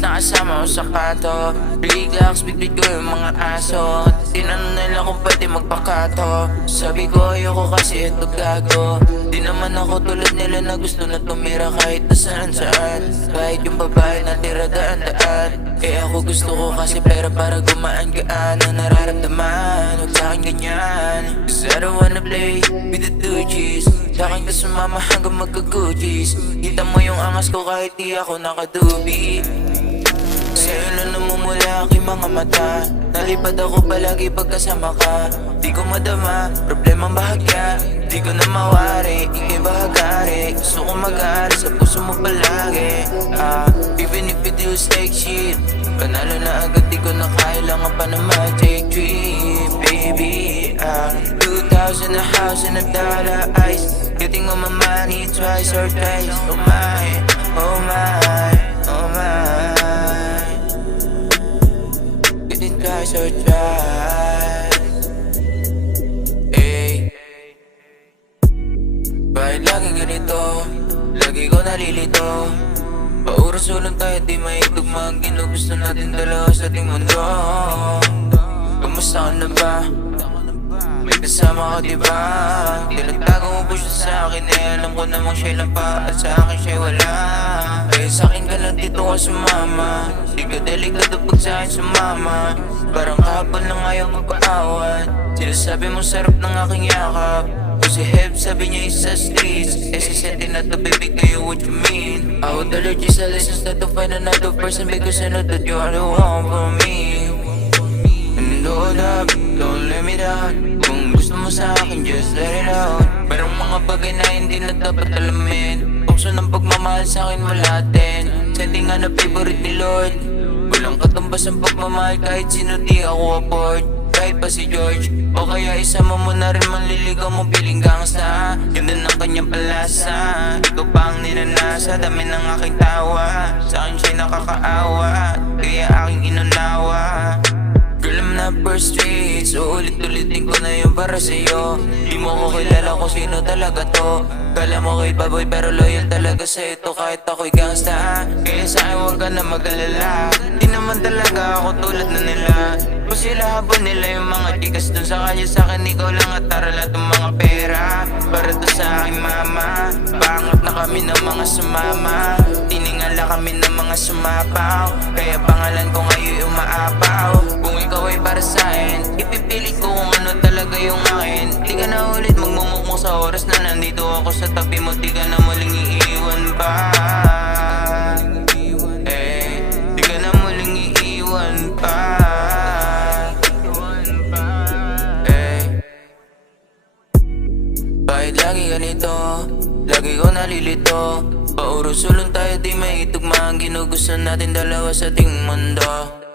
last na kasama ko sa kanto. Relax, bitbit ko yung mga aso. Tinanong nila kung pwede magpakato. Sabi ko ayoko kasi ito gago. Di naman ako tulad nila na gusto na tumira kahit na saan. Kahit yung babae na tira daan-daan. Eh ako gusto ko kasi pera para gumaan-gaan ang nararamdaman. Huwag sa'kin ganyan, cause I don't wanna play with the two G's. Sa'kin ka sumama hanggang magka-Gucci's. Kita mo yung angas ko kahit di ako nakadubi. Sa'yo na namumula aking mga mata. Nalipad ako palagi pagkasama ka. Di ko madama, problemang bahagya. Di ko na mawari, ikay bahagari. Gusto ko mag-ari sa puso mo palagi. Even if you do like shit, panalo na agad, di ko na kailangan pa na mag-take trip. Baby, 2,000 a house and a dollar ice. Getting on my money twice or thrice. Oh my, oh my, oh my. Getting twice or thrice. Hey, bakit laging ganito? Lagi ko nalilito. Pauras-ulang tayo di maitugma ang ginugusto natin dalawa sa ating mundo. Kamusta ka na ba? May kasama ka diba? Di nagtago mo po siya sa akin. Eh alam ko namang siya lang pa at sa akin siya wala. Kaya sa'kin ka lang dito ka sumama. Di ka delikado pag sa'kin sumama. Parang kahapon lang ayaw magpaawat. Sinasabi mo sarap ng aking yakap. Si Heb sabi niya isa streets. Eh si Senti na to baby kayo what you mean. I would allergy sa lessons not to find another person. Because I know that you are the one for me. And hold up, don't let me down. Kung gusto mo sa akin just let it out. Merong mga bagay na hindi na dapat alamin. Bukso ng pagmamahal sa akin wala din. Senti nga na favorite ni Lord. Walang katumbas ang pagmamahal kahit sino di ako afford. Kahit pa si George, o kaya isama mo na rin manliligaw mo piling gangsta. Ganda ng kanyang palasa, ikaw pa ang ninanasa. Dami ng aking tawa, sa akin siya'y nakakaawa. Kaya aking inunawa. Girl, I'm not first street, so ulit-ulitin ko na yun para sa'yo. Di mo ko kilala kung sino talaga to. Kala mo kay baboy pero loyal talaga sa ito. Kahit ako'y gangsta, kaya sa'kin huwag ka na mag-alala. Di naman talaga ako tulad na nila. Kung sila habon nila yung mga chikas dun sa kanya, sa'kin ikaw lang at tara lahat ng mga pera. Para to sa aking mama, pangat na kami ng mga sumama. Tiningala kami ng mga sumapaw, kaya pangalan ko ngayon umaapaw. Kung ikaw ay para sa'kin, ipipilit ko kung ano talaga yung akin. Di ka na ulit magmumukmuk sa oras na nandito ako sa tabi mo. Di ka na muling iiwan pa. Eh, di ka na muling iiwan pa. Bakit lagi ganito? Lagi ko nalilito. Paurusulong tayo di may itugma ang ginugusto natin dalawa sa ating mundo.